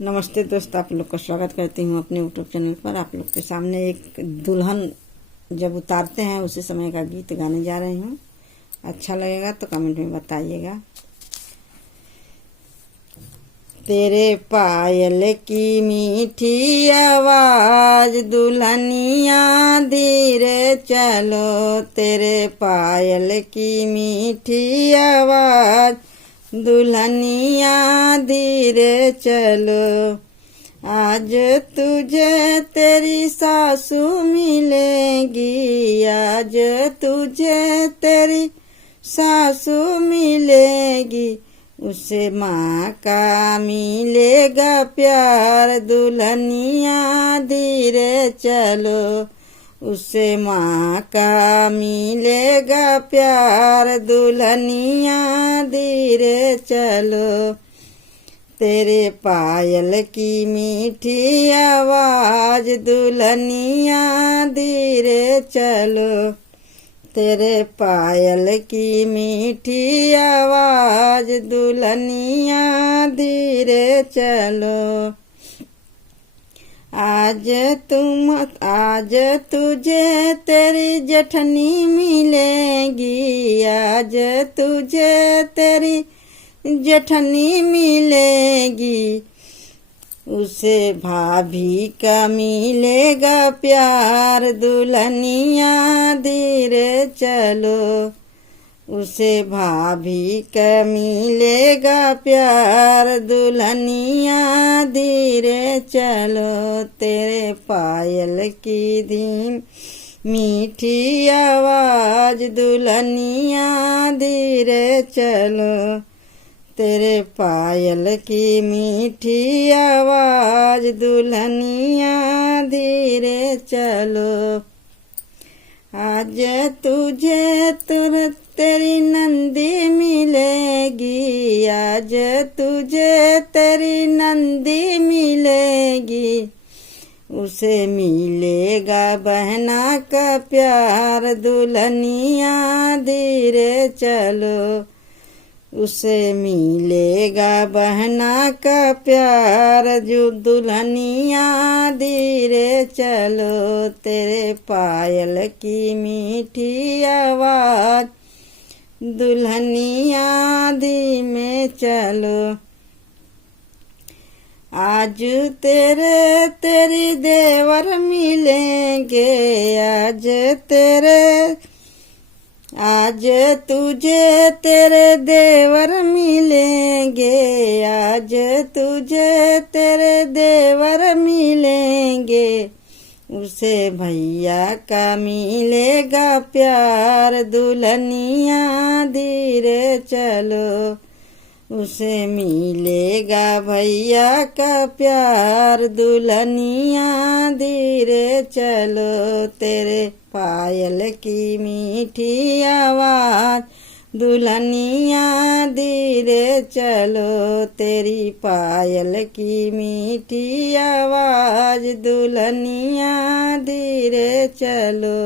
नमस्ते दोस्त, आप लोग का स्वागत करती हूँ अपने यूट्यूब चैनल पर। आप लोग के सामने एक दुल्हन जब उतारते हैं उसी समय का गीत गाने जा रही हूँ। अच्छा लगेगा तो कमेंट में बताइएगा। तेरे पायल की मीठी आवाज दुल्हनिया धीरे चलो, तेरे पायल की मीठी आवाज दुल्हनिया धीरे चलो। आज तुझे तेरी सासू मिलेगी, आज तुझे तेरी सासू मिलेगी, उसे माँ का मिलेगा प्यार दुल्हनिया धीरे चलो, उसे माँ का मिलेगा प्यार दुल्हनिया धीरे चलो। तेरे पायल की मीठी आवाज दुल्हनिया धीरे चलो, तेरे पायल की मीठी आवाज दुल्हनिया धीरे चलो। आज तुझे तेरी जेठनी मिलेगी, आज तुझे तेरी जेठनी मिलेगी, उसे भाभी का मिलेगा प्यार दुल्हनिया धीरे चलो, उसे भाभी का मिलेगा प्यार दुल्हनिया धीरे चलो। तेरे पायल की धीम मीठी आवाज दुल्हनिया धीरे चलो, तेरे पायल की मीठी आवाज दुल्हनिया धीरे चलो। आज तुझे तेरी नंदी मिलेगी, आज तुझे तेरी नंदी मिलेगी, उसे मिलेगा बहना का प्यार दुल्हनिया धीरे चलो, उसे मिलेगा बहना का प्यार जो दुल्हनिया धीरे चलो। तेरे पायल की मीठी आवाज दुल्हनिया धीमे चलो। आज तेरी देवर मिलेंगे, आज तुझे तेरे देवर मिलेंगे, आज तुझे तेरे देवर मिलेंगे, उसे भैया का मिलेगा प्यार दुल्हनिया धीरे चलो, उसे मिलेगा भैया का प्यार दुल्हनिया धीरे चलो। तेरे पायल की मीठी आवाज दुल्हनिया धीरे चलो, तेरी पायल की मीठी आवाज दुल्हनिया धीरे चलो।